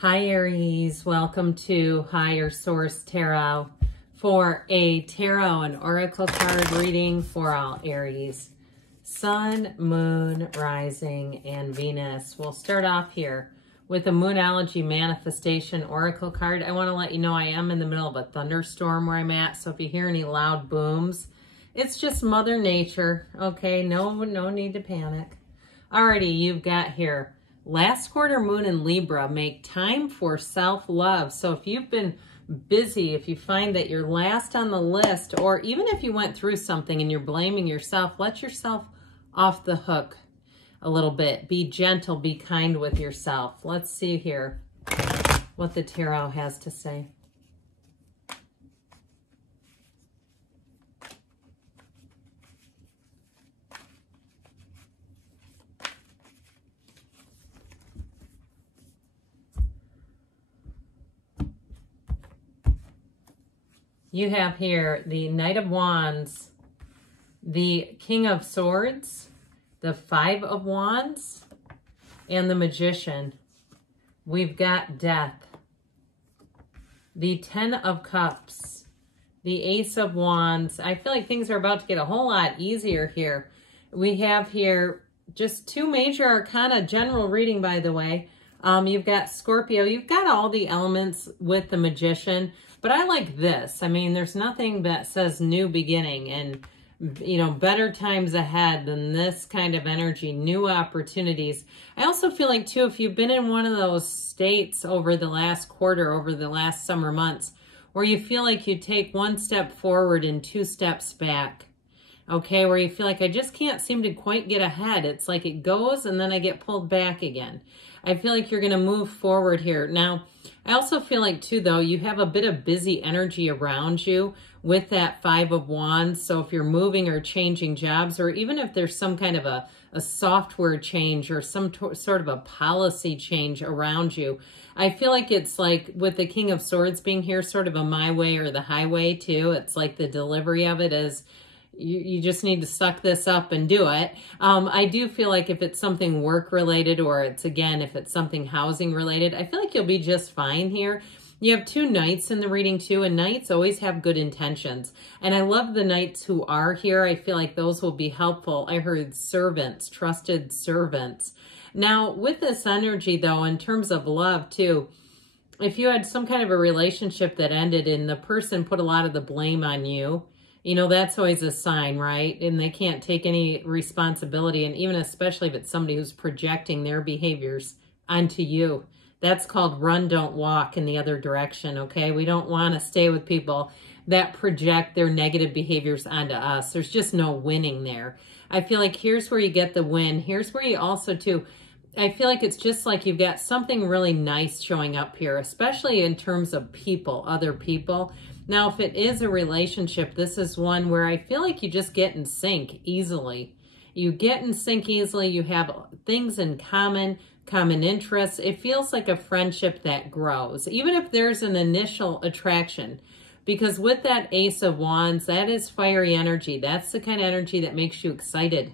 Hi Aries, welcome to Higher Source Tarot for a tarot and oracle card reading for all Aries. Sun, Moon, Rising, and Venus. We'll start off here with a Moonology Manifestation Oracle card. I want to let you know I am in the middle of a thunderstorm where I'm at, so if you hear any loud booms, it's just Mother Nature, okay? No need to panic. Alrighty, you've got here last quarter moon in Libra, make time for self-love. So if you've been busy, if you find that you're last on the list, or even if you went through something and you're blaming yourself, let yourself off the hook a little bit. Be gentle, be kind with yourself. Let's see here what the tarot has to say. You have here the Knight of Wands, the King of Swords, the Five of Wands, and the Magician. We've got Death, the Ten of Cups, the Ace of Wands. I feel like things are about to get a whole lot easier here. We have here just two major arcana, general reading, by the way. You've got Scorpio. You've got all the elements with the Magician. But I like this. I mean, there's nothing that says new beginning and, you know, better times ahead than this kind of energy, new opportunities. I also feel like, too, if you've been in one of those states over the last quarter, over the last summer months, where you feel like you take one step forward and two steps back, okay, where you feel like I just can't seem to quite get ahead. It's like it goes and then I get pulled back again. I feel like you're going to move forward here. Now, I also feel like, too, though, you have a bit of busy energy around you with that Five of Wands. So if you're moving or changing jobs, or even if there's some kind of a software change or some sort of a policy change around you, I feel like it's like with the King of Swords being here, sort of a my way or the highway, too. It's like the delivery of it is you just need to suck this up and do it. I do feel like if it's something work related, or it's, again, if it's something housing related, I feel like you'll be just fine here. You have two Knights in the reading too, and Knights always have good intentions. And I love the Knights who are here. I feel like those will be helpful. I heard servants, trusted servants. Now, with this energy though, in terms of love too, if you had some kind of a relationship that ended and the person put a lot of the blame on you, you know, that's always a sign, right? And they can't take any responsibility. And even especially if it's somebody who's projecting their behaviors onto you. That's called run, don't walk in the other direction, okay? We don't want to stay with people that project their negative behaviors onto us. There's just no winning there. I feel like here's where you get the win. Here's where you also, too, I feel like it's just like you've got something really nice showing up here, especially in terms of people, other people. Now, if it is a relationship, this is one where I feel like you just get in sync easily. You get in sync easily. You have things in common interests. It feels like a friendship that grows, even if there's an initial attraction. Because with that Ace of Wands, that is fiery energy. That's the kind of energy that makes you excited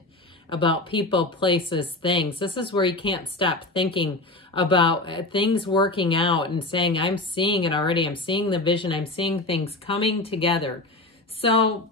about people, places, things. This is where you can't stop thinking about things working out and saying, I'm seeing it already. I'm seeing the vision. I'm seeing things coming together. So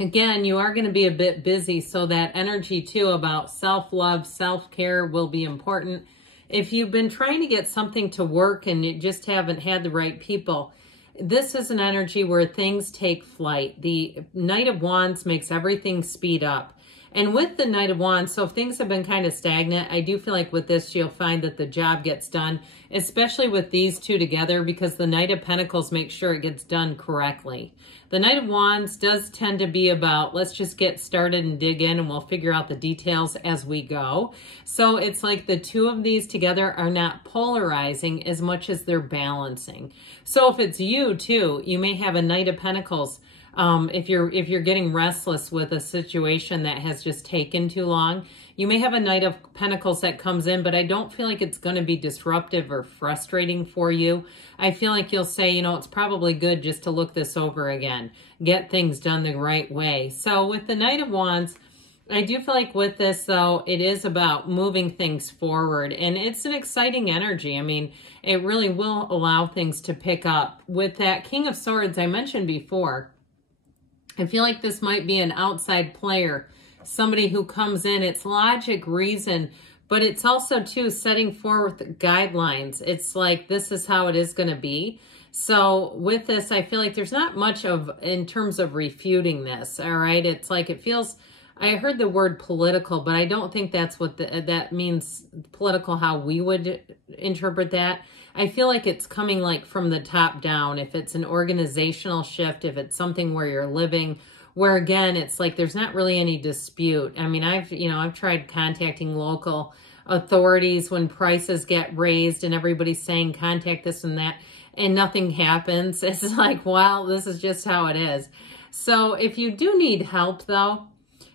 again, you are going to be a bit busy. So that energy too about self-love, self-care will be important. If you've been trying to get something to work and you just haven't had the right people, this is an energy where things take flight. The Knight of Wands makes everything speed up. And with the Knight of Wands, so if things have been kind of stagnant, I do feel like with this, you'll find that the job gets done, especially with these two together, because the Knight of Pentacles makes sure it gets done correctly. The Knight of Wands does tend to be about, let's just get started and dig in and we'll figure out the details as we go. So it's like the two of these together are not polarizing as much as they're balancing. So if it's you too, you may have a Knight of Pentacles. If you're getting restless with a situation that has just taken too long, you may have a Knight of Pentacles that comes in, but I don't feel like it's going to be disruptive or frustrating for you. I feel like you'll say, you know, it's probably good just to look this over again, get things done the right way. So with the Knight of Wands, I do feel like with this, though, it is about moving things forward, and it's an exciting energy. I mean, it really will allow things to pick up. With that King of Swords I mentioned before, I feel like this might be an outside player, somebody who comes in. It's logic, reason, but it's also, too, setting forth guidelines. It's like, this is how it is going to be. So with this, I feel like there's not much of, in terms of refuting this, all right? It's like, it feels, I heard the word political, but I don't think that's what that means, political, how we would interpret that. I feel like it's coming like from the top down. If it's an organizational shift, if it's something where you're living, where again, it's like there's not really any dispute. I mean, I've tried contacting local authorities when prices get raised and everybody's saying contact this and that, and nothing happens. It's like, well, this is just how it is. So if you do need help, though,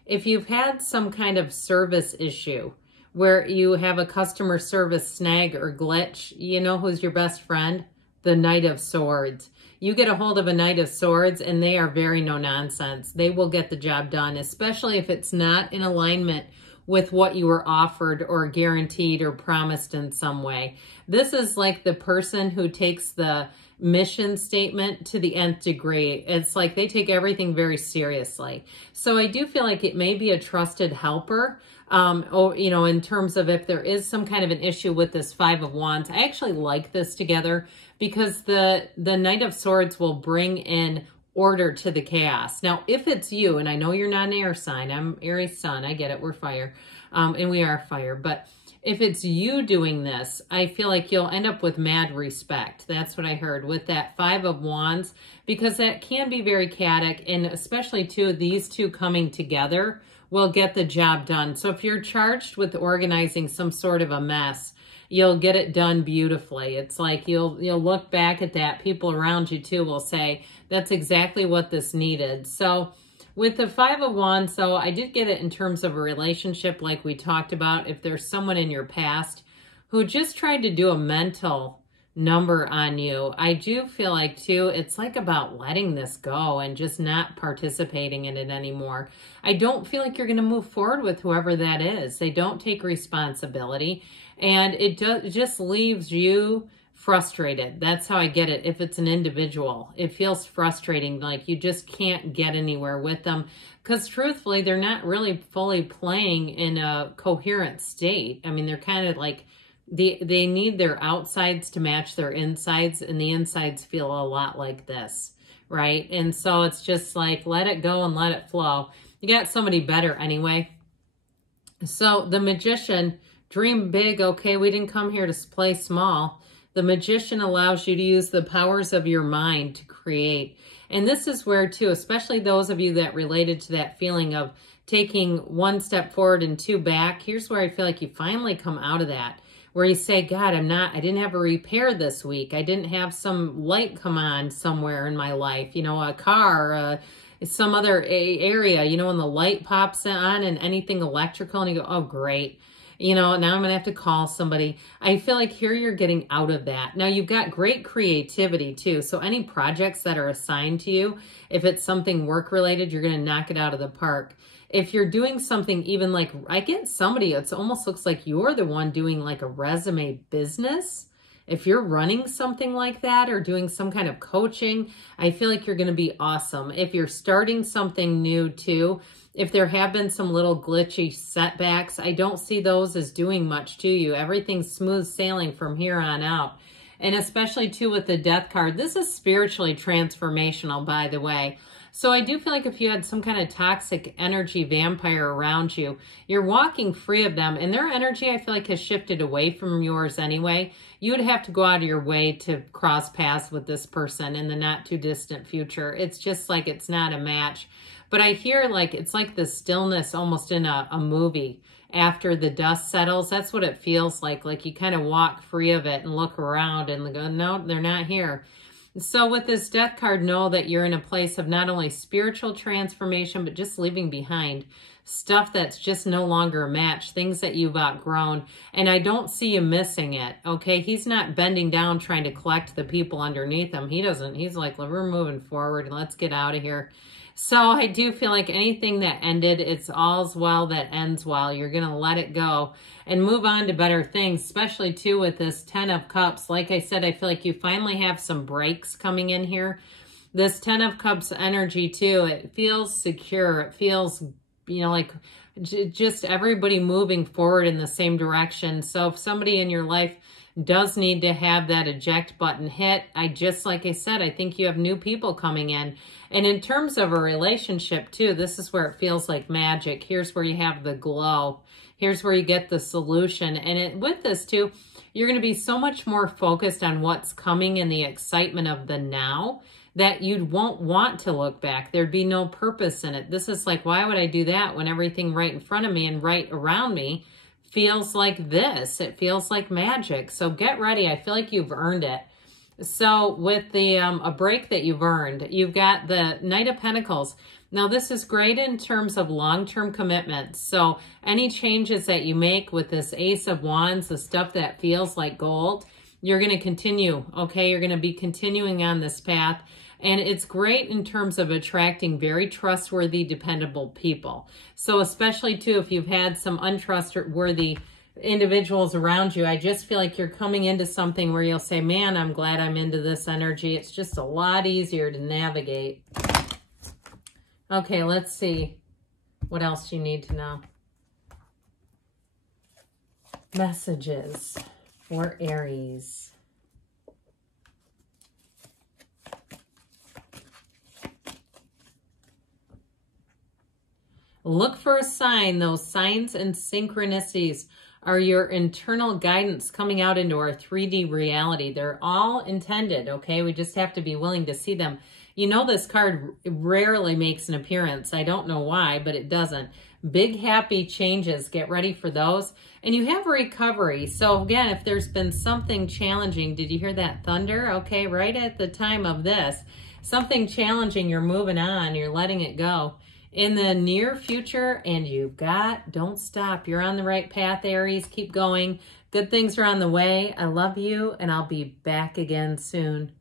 if you've had some kind of service issue where you have a customer service snag or glitch, you know who's your best friend? The Knight of Swords. You get a hold of a Knight of Swords and they are very no nonsense. They will get the job done, especially if it's not in alignment with what you were offered or guaranteed or promised in some way. This is like the person who takes the mission statement to the nth degree. It's like they take everything very seriously. So I do feel like it may be a trusted helper, or, you know, in terms of if there is some kind of an issue with this Five of Wands. I actually like this together because the Knight of Swords will bring in order to the chaos. Now, if it's you, and I know you're not an air sign, I'm Aries sun, I get it, we're fire, and we are fire, but if it's you doing this, I feel like you'll end up with mad respect. That's what I heard with that Five of Wands, because that can be very chaotic, and especially too, these two coming together will get the job done. So if you're charged with organizing some sort of a mess, you'll get it done beautifully. It's like you'll look back at that. People around you too will say, that's exactly what this needed. So with the Five of Wands, so I did get it in terms of a relationship like we talked about. If there's someone in your past who just tried to do a mental number on you, I do feel like too, it's like about letting this go and just not participating in it anymore. I don't feel like you're going to move forward with whoever that is. They don't take responsibility. And it just leaves you frustrated. That's how I get it. If it's an individual, it feels frustrating. Like you just can't get anywhere with them because truthfully, they're not really fully playing in a coherent state. I mean, they're kind of like, they need their outsides to match their insides, and the insides feel a lot like this, right? And so it's just like, let it go and let it flow. You got somebody better anyway. So the Magician, dream big, okay? We didn't come here to play small. The Magician allows you to use the powers of your mind to create. And this is where, too, especially those of you that related to that feeling of taking one step forward and two back, here's where I feel like you finally come out of that, where you say, God, I didn't have a repair this week. I didn't have some light come on somewhere in my life, you know, a car, some other area, you know, when the light pops on and anything electrical, and you go, oh, great. You know, now I'm going to have to call somebody. I feel like here you're getting out of that. Now, you've got great creativity, too. So any projects that are assigned to you, if it's something work-related, you're going to knock it out of the park. If you're doing something even like, I get somebody, it almost looks like you're the one doing like a resume business. If you're running something like that or doing some kind of coaching, I feel like you're going to be awesome. If you're starting something new, too, if there have been some little glitchy setbacks, I don't see those as doing much to you. Everything's smooth sailing from here on out. And especially, too, with the Death card. This is spiritually transformational, by the way. So I do feel like if you had some kind of toxic energy vampire around you, you're walking free of them. And their energy, I feel like, has shifted away from yours anyway. You would have to go out of your way to cross paths with this person in the not too distant future. It's just like it's not a match. But I hear like it's like the stillness almost in a movie after the dust settles. That's what it feels like. Like you kind of walk free of it and look around and go, no, they're not here. So with this Death card, know that you're in a place of not only spiritual transformation, but just leaving behind stuff that's just no longer a match, things that you've outgrown. And I don't see you missing it, okay? He's not bending down trying to collect the people underneath him. He doesn't. He's like, we're moving forward and let's get out of here. So I do feel like anything that ended, it's all's well that ends well. You're going to let it go and move on to better things, especially too with this 10 of Cups. Like I said, I feel like you finally have some breaks coming in here. This 10 of Cups energy too, it feels secure. It feels, you know, like just everybody moving forward in the same direction. So if somebody in your life does need to have that eject button hit, like I said, I think you have new people coming in. And in terms of a relationship too, this is where it feels like magic. Here's where you have the glow. Here's where you get the solution. And with this too, you're going to be so much more focused on what's coming and the excitement of the now that you won't want to look back. There'd be no purpose in it. This is like, why would I do that when everything right in front of me and right around me feels like this? It feels like magic. So get ready. I feel like you've earned it. So with the a break that you've earned, you've got the Knight of Pentacles. Now this is great in terms of long-term commitments. So any changes that you make with this Ace of Wands, the stuff that feels like gold, you're going to continue, okay? You're going to be continuing on this path. And it's great in terms of attracting very trustworthy, dependable people. So especially too, if you've had some untrustworthy individuals around you, I just feel like you're coming into something where you'll say, man, I'm glad I'm into this energy. It's just a lot easier to navigate. Okay, let's see what else you need to know. Messages for Aries. Look for a sign. Those signs and synchronicities are your internal guidance coming out into our 3D reality. They're all intended, okay? We just have to be willing to see them. You know, this card rarely makes an appearance. I don't know why, but it doesn't. Big happy changes. Get ready for those. And you have recovery. So again, if there's been something challenging, did you hear that thunder? Okay, right at the time of this, something challenging, you're moving on, you're letting it go. In the near future, and don't stop. You're on the right path, Aries. Keep going. Good things are on the way. I love you, and I'll be back again soon.